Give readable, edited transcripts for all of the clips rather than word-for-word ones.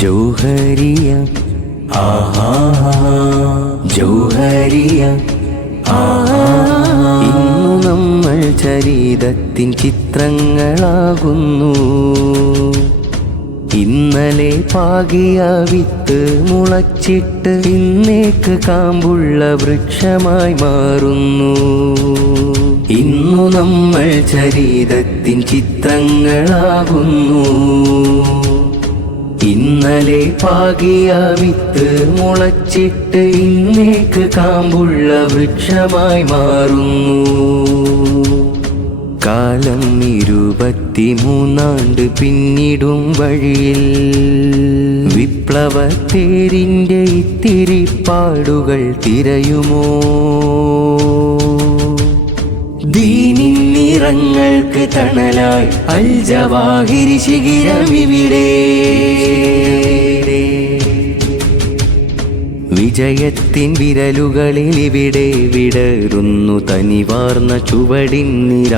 ജൗഹരിയ ജൗഹരിയ ഇന്നു നമ്മൾ ചരിതത്തിൻ ചിത്രങ്ങളാകുന്നു. ഇന്നലെ പാകിയ വിത്ത് മുളച്ചിട്ട് ഇന്നേക്ക് കാമ്പുള്ള വൃക്ഷമായി മാറുന്നു. ഇന്നു നമ്മൾ ചരിതത്തിൻ ചിത്രങ്ങളാകുന്നു. ഇന്നലെ പാകിയ വിത്ത് മുളച്ചിട്ട് ഇന്നേക്ക് കാമ്പുള്ള വൃക്ഷമായി മാറുന്നു. കാലം 23 പിന്നിടും വഴിയിൽ വിപ്ലവത്തേരിൻ്റെ ഇത്തിരി പാടുകൾ തിരയുമോ? ദീനിൻ നിറങ്ങൾക്ക് തണലായി അൽ ജവാഹിരി ശിഖിരമിവിടെ. വിജയത്തിൻ വിരലുകളിൽ ഇവിടെ വിടരുന്നു തനിവാർന്ന ചുവടിൻ നിര.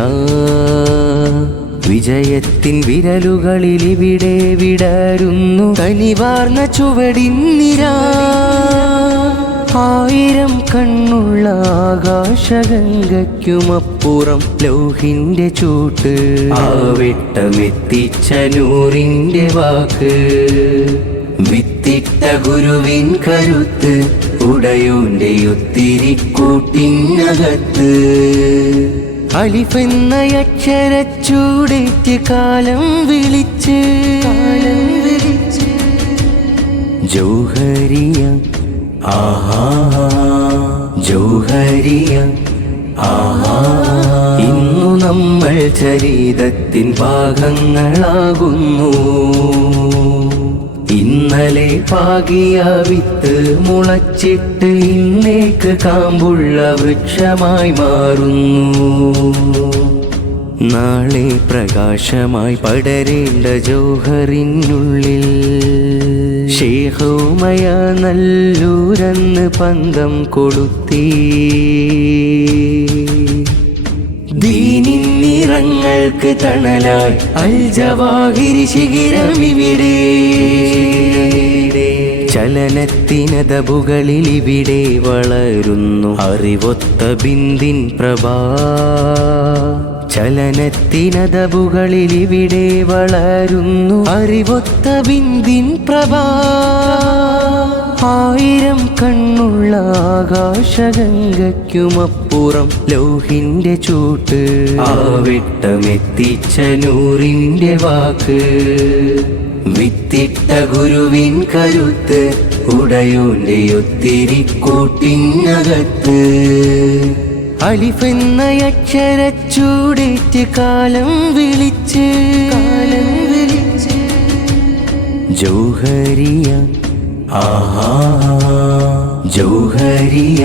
വിജയത്തിൻ വിരലുകളിൽ ഇവിടെ വിടരുന്നു തനിവാർന്ന ചുവടിൻ നിര. 1000 കണ്ണുള്ള ആകാശഗംഗയ്ക്കുമപ്പുറം ലൗഹിന്റെ ചൂട്ട്. ആ വെട്ടമെത്തിച്ച നൂറിന്റെ വാക്ക്, വിത്തിട്ട ഗുരുവിൻ കരുത്ത്, ഉടയോന്റെ ഒത്തിരി കൂട്ടിനകത്ത്. അലിഫെന്ന അക്ഷരച്ചൂടേറ്റ് കാലം വിളിച്ച് ജൗഹരിയ ജൗഹരിയ ഇന്നു നമ്മൾ ചരിതത്തിൻ ഭാഗങ്ങളാകുന്നു. ഇന്നലെ പാകിയ വിത്ത് മുളച്ചിട്ട് ഇന്നേക്ക് കാമ്പുള്ള വൃക്ഷമായി മാറുന്നു. നാളെ പ്രകാശമായി പടരേണ്ട ജൗഹറിനുള്ളിൽ ശൈഖ് ഉമയ നല്ലൂരെന്ന് പന്തം കൊളുത്തി. ദീനിൻ നിറങ്ങൾക്ക് തണലായി അൽ ജവാഹിരി ശിഖിരമിവിടെ. ചലനത്തിനതബുകളിൽ ഇവിടെ വളരുന്നു അറിവൊത്ത ബിന്ദിൻ പ്രഭാ. ചലനത്തിനതബുകളിൽ ഇവിടെ വളരുന്നു അറിവൊത്ത ബിന്ദിൻ പ്രഭാ. 1000 കണ്ണുള്ള ആകാശഗംഗയ്ക്കുമപ്പുറം ലൗഹിന്റെ ചൂട്ട്. ആ വെട്ടമെത്തിച്ച നൂറിന്റെ വാക്ക്, വിത്തിട്ട ഗുരുവിൻ കരുത്ത്, ഉടയോന്റെ ഒത്തിരി കൂട്ടിനകത്ത്. അലിഫെന്ന അക്ഷരച്ചൂടേറ്റ് കാലം വിളിച്ച് ജൗഹരിയ ജൗഹരിയ